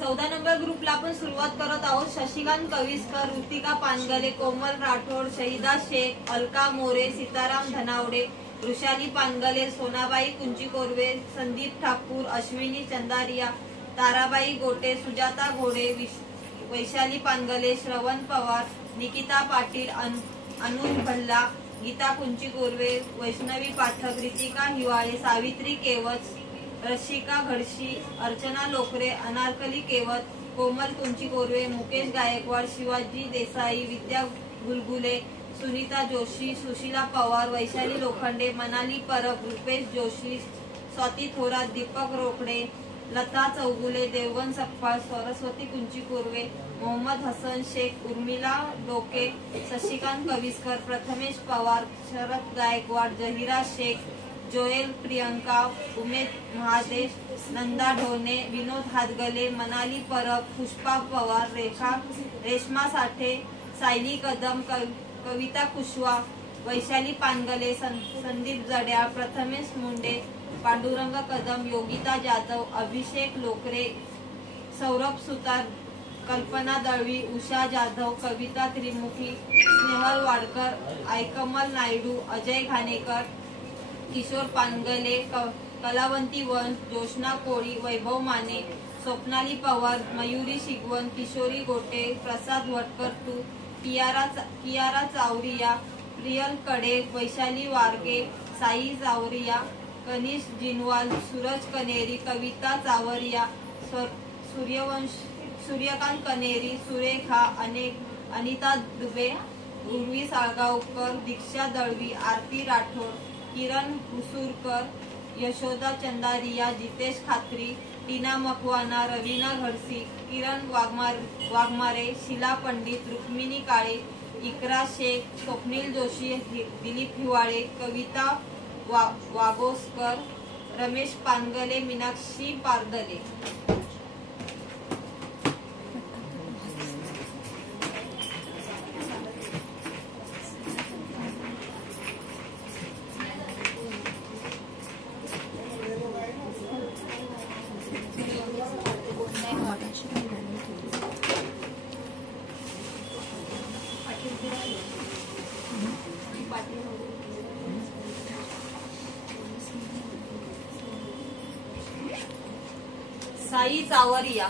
14 number ग्रुपला आपण सुरुवात करत आहोत। शशिकांत कविस्कर, ऋतिका पानगले, कोमल राठोड, शहीदा शेख, अलका मोरे, सीताराम धनावडे, वृषाली पानगले, सोनाबाई कुंची कोरवे, संदीप ठाकूर, अश्विनी चंदारिया, ताराबाई गोटे, सुजाता घोडे, वैशाली पानगले, श्रवण पवार, निकिता पाटील, अनुज भल्ला, गीता कुंची कोरवे, वैष्णवी पाठक, रितिका हिवाळे, सावित्री केवत, रशिका घडशी, अर्चना लोकरे, अनारकली केवत, कोमल कुंची कोरवे, मुकेश गायकवाड, शिवाजी देसाई, विद्या गुलगुले, सुनीता जोशी, सुशीला पवार, वैशाली लोखंडे, मनाली परब, रुपेश जोशी, स्वाती थोरात, दीपक रोकडे, लता चौगुले, देवगण सपकाळ, सरस्वती कुंची कोरवे, मोहम्मद हसन शेख, उर्मिला डोके, शशिकांत कविस्कर, प्रथमेश पवार, शरद गायकवाड, जहिरा शेख, जोएल प्रियंका, उमेद महादेश, नंदा ढोणे, विनोद हातगले, मनाली परब, पुष्पा पवार, रेश्मा साठे, सायली कदम, कविता कुशवा, वैशाली पानगले, संदीप जड्याळ, प्रथमेश मुंडे, पांडुरंग कदम, योगिता जाधव, अभिषेक लोकरे, सौरभ सुतार, कल्पना दळवी, उषा जाधव, कविता त्रिमुखी, स्नेहल वाडकर, आयकमल नायडू, अजय घाणेकर, किशोर पानगले, कलावंती वंश, जोशना कोळी, वैभव माने, स्वप्नाली पवार, मयुरी शिगवन, किशोरी गोटे, प्रसाद वटकर, कियारा चावरिया, प्रियल कड़े, वैशाली वारगे, साई जावरिया, कनिष जिनवाल, सूरज कनेरी, कविता चावरिया, सूर्यकांत कनेरी, सुरेखा, अनिता दुबे, उर्वी साळगावकर, दीक्षा दळवी, आरती राठोड, किरण हुसूरकर, यशोदा चंदारिया, जितेश खात्री, टीना मकवाना, रवीना घडसी, किरण वाघमारे, शिला पंडित, रुक्मिणी काळे, इकरा शेख, स्वप्नील जोशी, दिलीप हिवाळे, कविता वागोस्कर, रमेश पानगले, मीनाक्षी पारदले। साई चावरिया।